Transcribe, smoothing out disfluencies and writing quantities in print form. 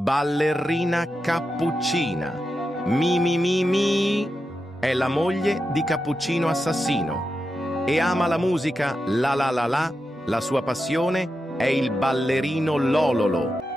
ballerina cappuccina. Mi mi mi mi è la moglie di Cappuccino Assassino e ama la musica la la la la. La sua passione è il ballerino Lololo.